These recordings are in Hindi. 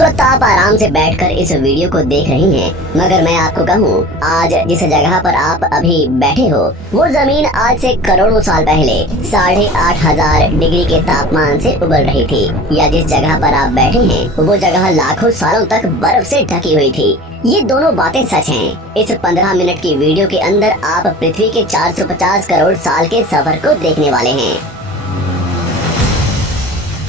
वक्त आप आराम से बैठकर इस वीडियो को देख रही हैं, मगर मैं आपको कहूँ, आज जिस जगह पर आप अभी बैठे हो वो जमीन आज से करोड़ों साल पहले 8,500 डिग्री के तापमान से उबल रही थी, या जिस जगह पर आप बैठे हैं वो जगह लाखों सालों तक बर्फ से ढकी हुई थी। ये दोनों बातें सच हैं। इस 15 मिनट की वीडियो के अंदर आप पृथ्वी के 450 करोड़ साल के सफर को देखने वाले हैं।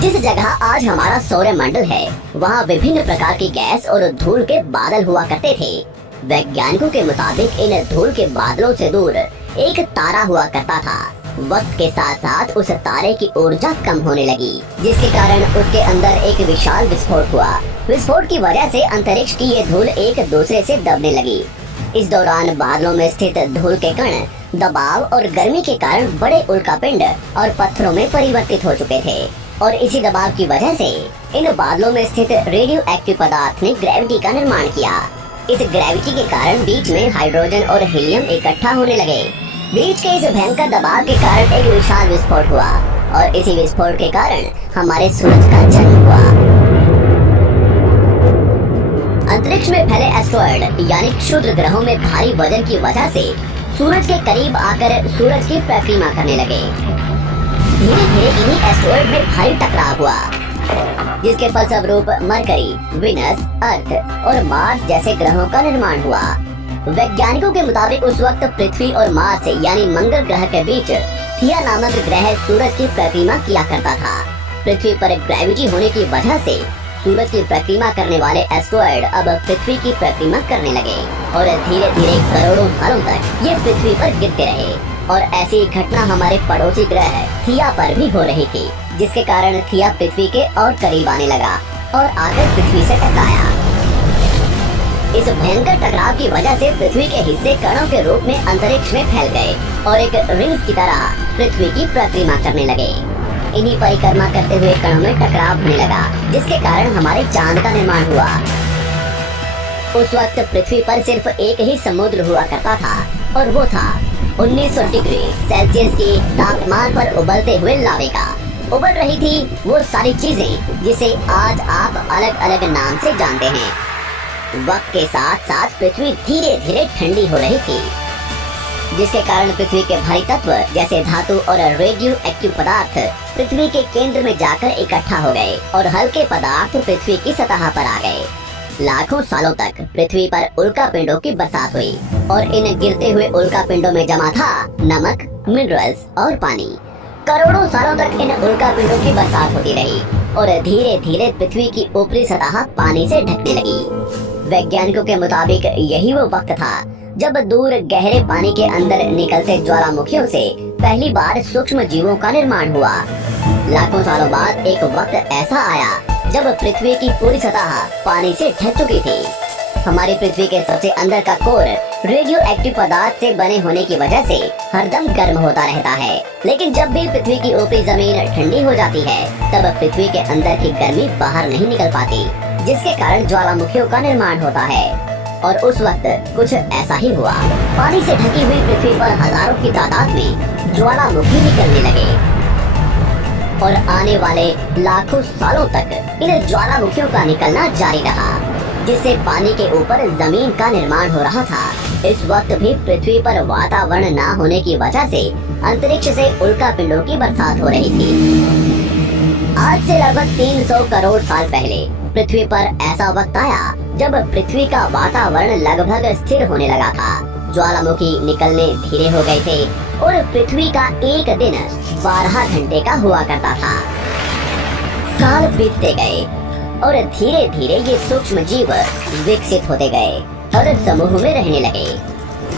जिस जगह आज हमारा सौरमंडल है, वहाँ विभिन्न प्रकार की गैस और धूल के बादल हुआ करते थे। वैज्ञानिकों के मुताबिक इन धूल के बादलों से दूर एक तारा हुआ करता था। वक्त के साथ साथ उस तारे की ऊर्जा कम होने लगी, जिसके कारण उसके अंदर एक विशाल विस्फोट हुआ। विस्फोट की वजह से अंतरिक्ष की ये धूल एक दूसरे से दबने लगी। इस दौरान बादलों में स्थित धूल के कण दबाव और गर्मी के कारण बड़े उल्कापिंड और पत्थरों में परिवर्तित हो चुके थे, और इसी दबाव की वजह से इन बादलों में स्थित रेडियो एक्टिव पदार्थ ने ग्रेविटी का निर्माण किया। इस ग्रेविटी के कारण बीच में हाइड्रोजन और हीलियम इकट्ठा होने लगे। बीच के इस भयंकर दबाव के कारण एक विशाल विस्फोट हुआ, और इसी विस्फोट के कारण हमारे सूरज का जन्म हुआ। अंतरिक्ष में फैले एस्ट्रॉयड यानी क्षुद्र ग्रहों में भारी वजन की वजह से सूरज के करीब आकर सूरज की परिक्रमा करने लगे। धीरे धीरे इन्हीं एस्ट्रॉयड में भारी टकराव हुआ, जिसके फलस्वरूप मरकरी, विनस, अर्थ और मार्स जैसे ग्रहों का निर्माण हुआ। वैज्ञानिकों के मुताबिक उस वक्त पृथ्वी और मार्स यानी मंगल ग्रह के बीच थिया नामक ग्रह सूरज की परिक्रमा किया करता था। पृथ्वी पर ग्रेविटी होने की वजह से सूरज की परिक्रमा करने वाले एस्ट्रॉयड अब पृथ्वी की परिक्रमा करने लगे, और धीरे धीरे करोड़ों सालों तक ये पृथ्वी पर गिरते रहे। और ऐसी घटना हमारे पड़ोसी ग्रह थिया पर भी हो रही थी, जिसके कारण थिया पृथ्वी के और करीब आने लगा और आकर पृथ्वी से टकराया। इस भयंकर टकराव की वजह से पृथ्वी के हिस्से कणों के रूप में अंतरिक्ष में फैल गए और एक रिंग्स की तरह पृथ्वी की परिक्रमा करने लगे। इन्हीं परिक्रमा करते हुए कणों में टकराव होने लगा, जिसके कारण हमारे चांद का निर्माण हुआ। उस वक्त पृथ्वी पर सिर्फ एक ही समुद्र हुआ करता था, और वो था 1900 डिग्री सेल्सियस के तापमान पर उबलते हुए लावे का। उबल रही थी वो सारी चीजें जिसे आज आप अलग अलग नाम से जानते हैं। वक्त के साथ साथ पृथ्वी धीरे धीरे ठंडी हो रही थी, जिसके कारण पृथ्वी के भारी तत्व जैसे धातु और रेडियो एक्टिव पदार्थ पृथ्वी के केंद्र में जाकर इकट्ठा हो गए, और हल्के पदार्थ पृथ्वी की सतह पर आ गए। लाखों सालों तक पृथ्वी पर उल्कापिंडों की बरसात हुई, और इन गिरते हुए उल्कापिंडों में जमा था नमक, मिनरल्स और पानी। करोड़ों सालों तक इन उल्कापिंडों की बरसात होती रही, और धीरे धीरे पृथ्वी की ऊपरी सतह पानी से ढकने लगी। वैज्ञानिकों के मुताबिक यही वो वक्त था जब दूर गहरे पानी के अंदर निकलते ज्वालामुखियों से पहली बार सूक्ष्म जीवों का निर्माण हुआ। लाखों सालों बाद एक वक्त ऐसा आया जब पृथ्वी की पूरी सतह पानी से ढक चुकी थी। हमारी पृथ्वी के सबसे अंदर का कोर रेडियो एक्टिव पदार्थ से बने होने की वजह से हरदम गर्म होता रहता है, लेकिन जब भी पृथ्वी की ऊपरी जमीन ठंडी हो जाती है, तब पृथ्वी के अंदर की गर्मी बाहर नहीं निकल पाती, जिसके कारण ज्वालामुखियों का निर्माण होता है। और उस वक्त कुछ ऐसा ही हुआ। पानी से ढकी हुई पृथ्वी पर हजारों की तादाद में ज्वालामुखी निकलने लगे, और आने वाले लाखों सालों तक इन ज्वालामुखियों का निकलना जारी रहा, जिससे पानी के ऊपर जमीन का निर्माण हो रहा था। इस वक्त भी पृथ्वी पर वातावरण न होने की वजह से अंतरिक्ष से उल्कापिंडों की बरसात हो रही थी। आज से लगभग 300 करोड़ साल पहले पृथ्वी पर ऐसा वक्त आया जब पृथ्वी का वातावरण लगभग स्थिर होने लगा था। ज्वालामुखी निकलने धीरे हो गए थे, और पृथ्वी का एक दिन 12 घंटे का हुआ करता था। साल बीतते गए, और धीरे धीरे ये सूक्ष्म जीव विकसित होते गए और समूह में रहने लगे।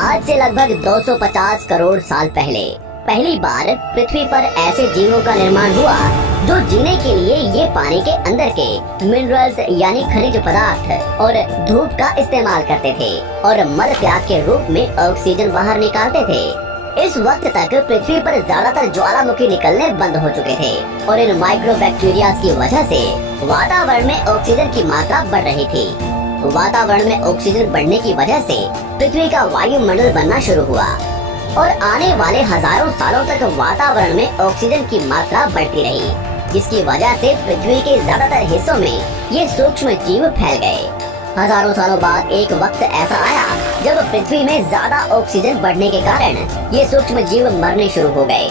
आज से लगभग 250 करोड़ साल पहले पहली बार पृथ्वी पर ऐसे जीवों का निर्माण हुआ जो जीने के लिए ये पानी के अंदर के मिनरल्स यानी खनिज पदार्थ और धूप का इस्तेमाल करते थे, और मल त्याग के रूप में ऑक्सीजन बाहर निकालते थे। इस वक्त तक पृथ्वी पर ज्यादातर ज्वालामुखी निकलने बंद हो चुके थे, और इन माइक्रोबैक्टीरिया की वजह से वातावरण में ऑक्सीजन की मात्रा बढ़ रही थी। वातावरण में ऑक्सीजन बढ़ने की वजह से पृथ्वी का वायुमंडल बनना शुरू हुआ, और आने वाले हजारों सालों तक वातावरण में ऑक्सीजन की मात्रा बढ़ती रही। जिसकी वजह से पृथ्वी के ज्यादातर हिस्सों में ये सूक्ष्म जीव फैल गए। हजारों सालों बाद एक वक्त ऐसा आया जब पृथ्वी में ज्यादा ऑक्सीजन बढ़ने के कारण ये सूक्ष्म जीव मरने शुरू हो गए।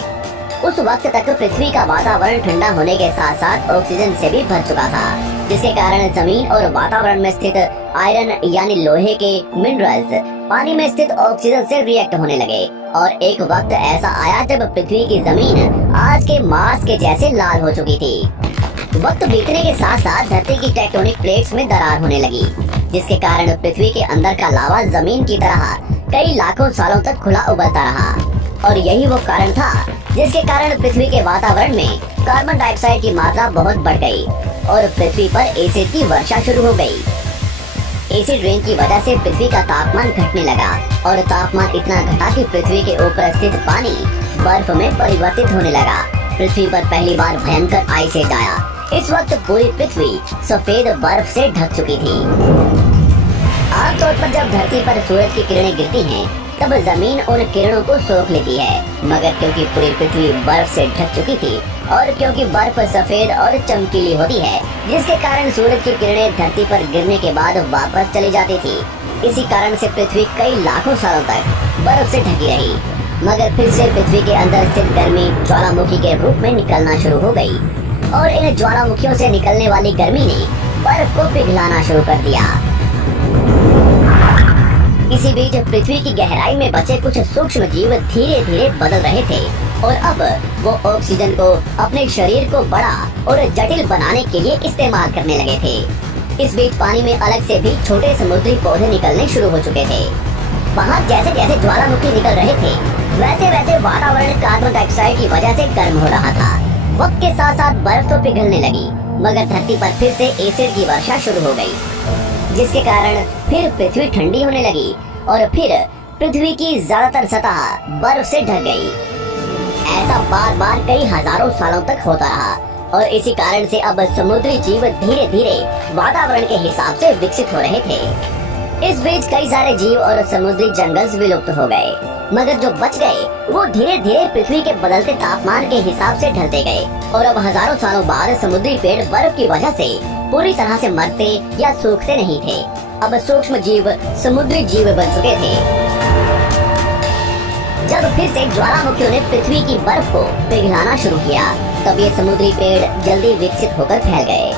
उस वक्त तक पृथ्वी का वातावरण ठंडा होने के साथ साथ ऑक्सीजन से भी भर चुका था, जिसके कारण जमीन और वातावरण में स्थित आयरन यानी लोहे के मिनरल्स पानी में स्थित ऑक्सीजन से रिएक्ट होने लगे और एक वक्त ऐसा आया जब पृथ्वी की जमीन आज के मार्स के जैसे लाल हो चुकी थी। वक्त बीतने के साथ साथ धरती की टेक्टोनिक प्लेट्स में दरार होने लगी, जिसके कारण पृथ्वी के अंदर का लावा जमीन की तरह कई लाखों सालों तक खुला उबलता रहा और यही वो कारण था जिसके कारण पृथ्वी के वातावरण में कार्बन डाइऑक्साइड की मात्रा बहुत बढ़ गई और पृथ्वी पर एसिड की वर्षा शुरू हो गई। एसिड रेन की वजह से पृथ्वी का तापमान घटने लगा और तापमान इतना घटा कि पृथ्वी के ऊपर स्थित पानी बर्फ में परिवर्तित होने लगा। पृथ्वी पर पहली बार भयंकर आइस एज आया। इस वक्त पूरी पृथ्वी सफेद बर्फ से ढक चुकी थी। आमतौर पर जब धरती पर सूरज की किरणें गिरती हैं, तब जमीन उन किरणों को सोख लेती है, मगर क्योंकि पूरी पृथ्वी बर्फ से ढक चुकी थी और क्योंकि बर्फ सफेद और चमकीली होती है, जिसके कारण सूरज की किरणें धरती पर गिरने के बाद वापस चली जाती थी, इसी कारण से पृथ्वी कई लाखों सालों तक बर्फ से ढकी रही। मगर फिर से पृथ्वी के अंदर स्थित गर्मी ज्वालामुखी के रूप में निकलना शुरू हो गई और इन ज्वालामुखियों से निकलने वाली गर्मी ने बर्फ को पिघलाना शुरू कर दिया। इसी बीच पृथ्वी की गहराई में बचे कुछ सूक्ष्म जीव धीरे धीरे बदल रहे थे और अब वो ऑक्सीजन को अपने शरीर को बड़ा और जटिल बनाने के लिए इस्तेमाल करने लगे थे। इस बीच पानी में अलग से भी छोटे समुद्री पौधे निकलने शुरू हो चुके थे। बाहर जैसे जैसे ज्वालामुखी निकल रहे थे, वैसे वैसे वातावरण कार्बन डाइऑक्साइड की वजह से गर्म हो रहा था। वक्त के साथ साथ बर्फ तो पिघलने लगी, मगर धरती पर फिर से एसिड की वर्षा शुरू हो गई, जिसके कारण फिर पृथ्वी ठंडी होने लगी और फिर पृथ्वी की ज्यादातर सतह बर्फ से ढक गई। ऐसा बार बार कई हजारों सालों तक होता रहा और इसी कारण से अब समुद्री जीव धीरे धीरे वातावरण के हिसाब से विकसित हो रहे थे। इस बीच कई सारे जीव और समुद्री जंगल विलुप्त हो गए, मगर जो बच गए वो धीरे धीरे पृथ्वी के बदलते तापमान के हिसाब से ढलते गए और अब हजारों सालों बाद समुद्री पेड़ बर्फ की वजह से पूरी तरह से मरते या सूखते नहीं थे। अब सूक्ष्म जीव समुद्री जीव बन चुके थे। जब फिर से ज्वालामुखियों ने पृथ्वी की बर्फ को पिघलाना शुरू किया, तब ये समुद्री पेड़ जल्दी विकसित होकर फैल गए।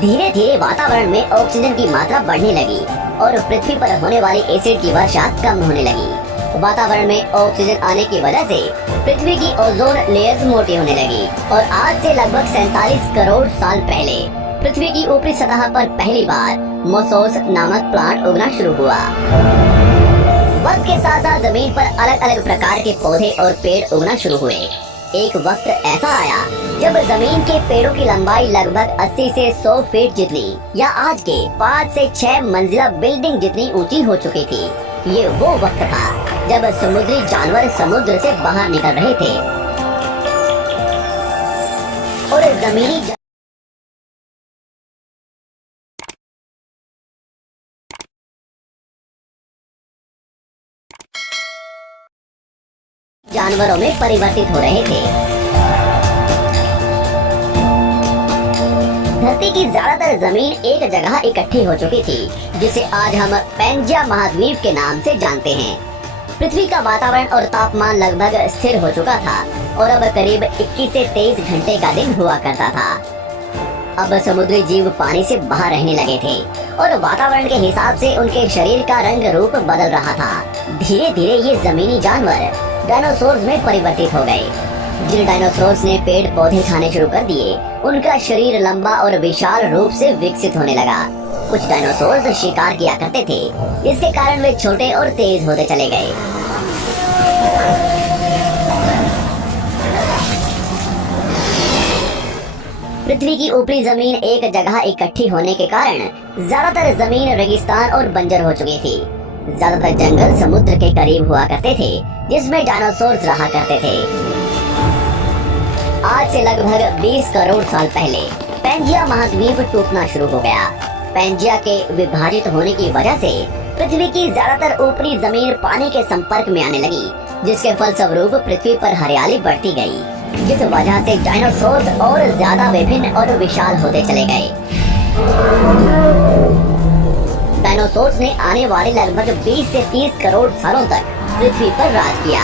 धीरे धीरे वातावरण में ऑक्सीजन की मात्रा बढ़ने लगी और पृथ्वी पर होने वाली एसिड की वर्षा कम होने लगी। वातावरण में ऑक्सीजन आने की वजह से पृथ्वी की ओजोन लेयर्स मोटी होने लगी और आज से लगभग 47 करोड़ साल पहले पृथ्वी की ऊपरी सतह पर पहली बार मोसोस नामक प्लांट उगना शुरू हुआ। वक्त के साथ साथ जमीन पर अलग अलग प्रकार के पौधे और पेड़ उगना शुरू हुए। एक वक्त ऐसा आया जब जमीन के पेड़ों की लंबाई लगभग 80 से 100 फीट जितनी या आज के 5 से 6 मंजिला बिल्डिंग जितनी ऊंची हो चुकी थी। ये वो वक्त था जब समुद्री जानवर समुद्र से बाहर निकल रहे थे और जमीनी जानवरों में परिवर्तित हो रहे थे। धरती की ज्यादातर जमीन एक जगह इकट्ठी हो चुकी थी, जिसे आज हम पैंजिया महाद्वीप के नाम से जानते हैं। पृथ्वी का वातावरण और तापमान लगभग स्थिर हो चुका था और अब करीब 21 से 23 घंटे का दिन हुआ करता था। अब समुद्री जीव पानी से बाहर रहने लगे थे और वातावरण के हिसाब से उनके शरीर का रंग रूप बदल रहा था। धीरे धीरे ये जमीनी जानवर डायनासोर्स में परिवर्तित हो गए। जिन डायनासोर्स ने पेड़ पौधे खाने शुरू कर दिए, उनका शरीर लंबा और विशाल रूप से विकसित होने लगा। कुछ डायनासोर्स शिकार किया करते थे, जिसके कारण वे छोटे और तेज होते चले गए। पृथ्वी की ऊपरी जमीन एक जगह इकट्ठी होने के कारण ज्यादातर जमीन रेगिस्तान और बंजर हो चुकी थी। ज्यादातर जंगल समुद्र के करीब हुआ करते थे, जिसमें डायनासोर्स रहा करते थे। आज से लगभग 20 करोड़ साल पहले पैंजिया महाद्वीप टूटना शुरू हो गया। पैंजिया के विभाजित होने की वजह से पृथ्वी की ज्यादातर ऊपरी जमीन पानी के संपर्क में आने लगी, जिसके फलस्वरूप पृथ्वी पर हरियाली बढ़ती गई। जिस वजह से डायनासोर और ज्यादा विभिन्न और विशाल होते चले गए। डायनासोर्स ने आने वाले लगभग 20 से 30 करोड़ सालों तक पृथ्वी पर राज किया।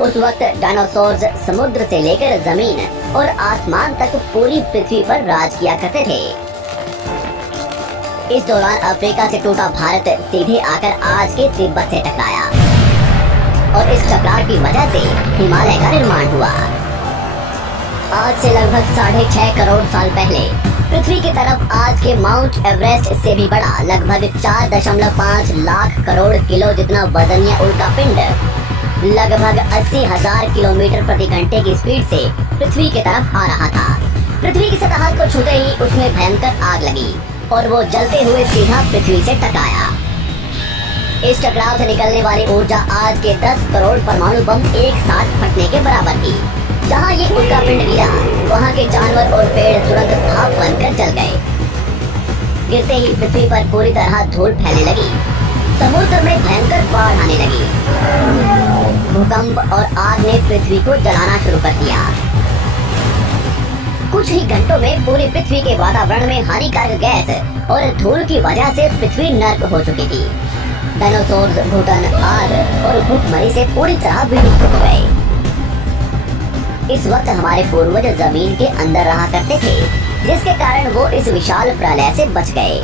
उस वक्त डायनासोर्स समुद्र से लेकर जमीन और आसमान तक पूरी पृथ्वी पर राज किया करते थे। इस दौरान अफ्रीका से टूटा भारत सीधे आकर आज के तिब्बत से टकराया और इस टकराव की वजह से हिमालय का निर्माण हुआ। आज से लगभग 6.5 करोड़ साल पहले पृथ्वी की तरफ आज के माउंट एवरेस्ट से भी बड़ा लगभग 4.5 लाख करोड़ किलो जितना वजनीय उल्कापिंड लगभग 80,000 किलोमीटर प्रति घंटे की स्पीड से पृथ्वी की तरफ आ रहा था। पृथ्वी की सतह को छूते ही उसमें भयंकर आग लगी और वो जलते हुए सीधा पृथ्वी से टकराया। इस टकराव से निकलने वाली ऊर्जा आज के 10 करोड़ परमाणु बम एक साथ फटने के बराबर थी। जहाँ ये उल्कापिंड गिरा वहाँ के जानवर और पेड़ तुरंत भाप बनकर जल गए। गिरते ही पृथ्वी पर पूरी तरह धूल फैलने लगी। समुद्र में भयंकर बाढ़ आने लगी। भूकंप और आग ने पृथ्वी को जलाना शुरू कर दिया। कुछ ही घंटों में पूरी पृथ्वी के वातावरण में हानिकारक गैस और धूल की वजह से पृथ्वी नर्क हो चुकी थी। डायनासोर घुटन, आग और भूखमरी से पूरी तरह विलुप्त हो गए। इस वक्त हमारे पूर्वज जमीन के अंदर रहा करते थे, जिसके कारण वो इस विशाल प्रलय से बच गए।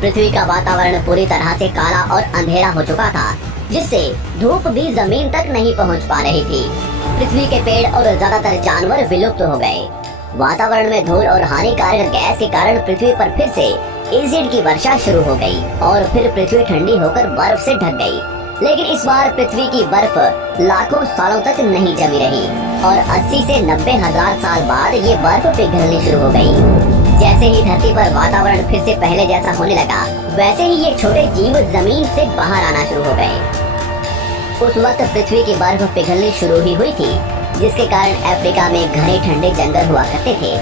पृथ्वी का वातावरण पूरी तरह से काला और अंधेरा हो चुका था, जिससे धूप भी जमीन तक नहीं पहुंच पा रही थी। पृथ्वी के पेड़ और ज्यादातर जानवर विलुप्त हो गए। वातावरण में धूल और हानिकारक गैस के कारण पृथ्वी पर फिर से एसिड की वर्षा शुरू हो गई और फिर पृथ्वी ठंडी होकर बर्फ से ढक गई। लेकिन इस बार पृथ्वी की बर्फ लाखों सालों तक नहीं जमी रही और 80 से 90 हजार साल बाद ये बर्फ पिघलनी शुरू हो गई। जैसे ही धरती पर वातावरण फिर से पहले जैसा होने लगा, वैसे ही ये छोटे जीव जमीन से बाहर आना शुरू हो गए। उस वक्त पृथ्वी की बर्फ पिघलनी शुरू ही हुई थी, जिसके कारण अफ्रीका में घने ठंडे जंगल हुआ करते थे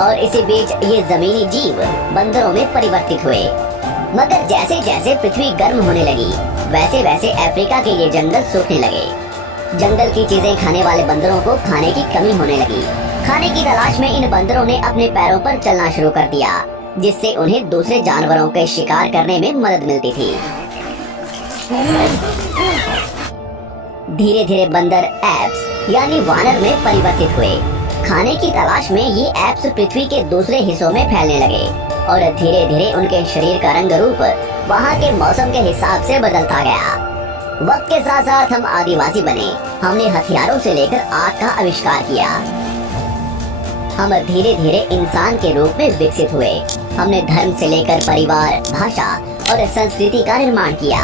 और इसी बीच ये जमीनी जीव बंदरों में परिवर्तित हुए। मगर जैसे जैसे पृथ्वी गर्म होने लगी, वैसे वैसे अफ्रीका के ये जंगल सूखने लगे। जंगल की चीजें खाने वाले बंदरों को खाने की कमी होने लगी। खाने की तलाश में इन बंदरों ने अपने पैरों पर चलना शुरू कर दिया, जिससे उन्हें दूसरे जानवरों के शिकार करने में मदद मिलती थी। धीरे धीरे बंदर एप्स यानी वानर में परिवर्तित हुए। खाने की तलाश में ये एप्स पृथ्वी के दूसरे हिस्सों में फैलने लगे और धीरे धीरे उनके शरीर का रंग रूप वहाँ के मौसम के हिसाब से बदलता गया। वक्त के साथ साथ हम आदिवासी बने। हमने हथियारों से लेकर आग का आविष्कार किया। हम धीरे धीरे इंसान के रूप में विकसित हुए। हमने धर्म से लेकर परिवार, भाषा और संस्कृति का निर्माण किया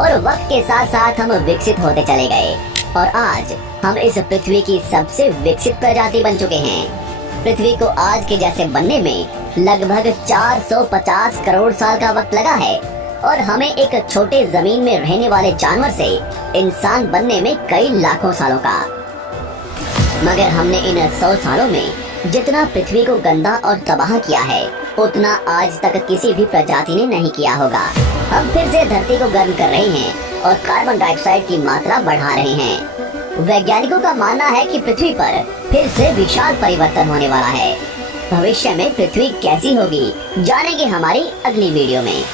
और वक्त के साथ साथ हम विकसित होते चले गए और आज हम इस पृथ्वी की सबसे विकसित प्रजाति बन चुके हैं। पृथ्वी को आज के जैसे बनने में लगभग 450 करोड़ साल का वक्त लगा है और हमें एक छोटे जमीन में रहने वाले जानवर से इंसान बनने में कई लाखों सालों का। मगर हमने इन 100 सालों में जितना पृथ्वी को गंदा और तबाह किया है, उतना आज तक किसी भी प्रजाति ने नहीं किया होगा। हम फिर से धरती को गर्म कर रहे हैं और कार्बन डाइऑक्साइड की मात्रा बढ़ा रहे हैं। वैज्ञानिकों का मानना है कि पृथ्वी पर फिर से विशाल परिवर्तन होने वाला है। भविष्य में पृथ्वी कैसी होगी, जानेंगे हमारी अगली वीडियो में।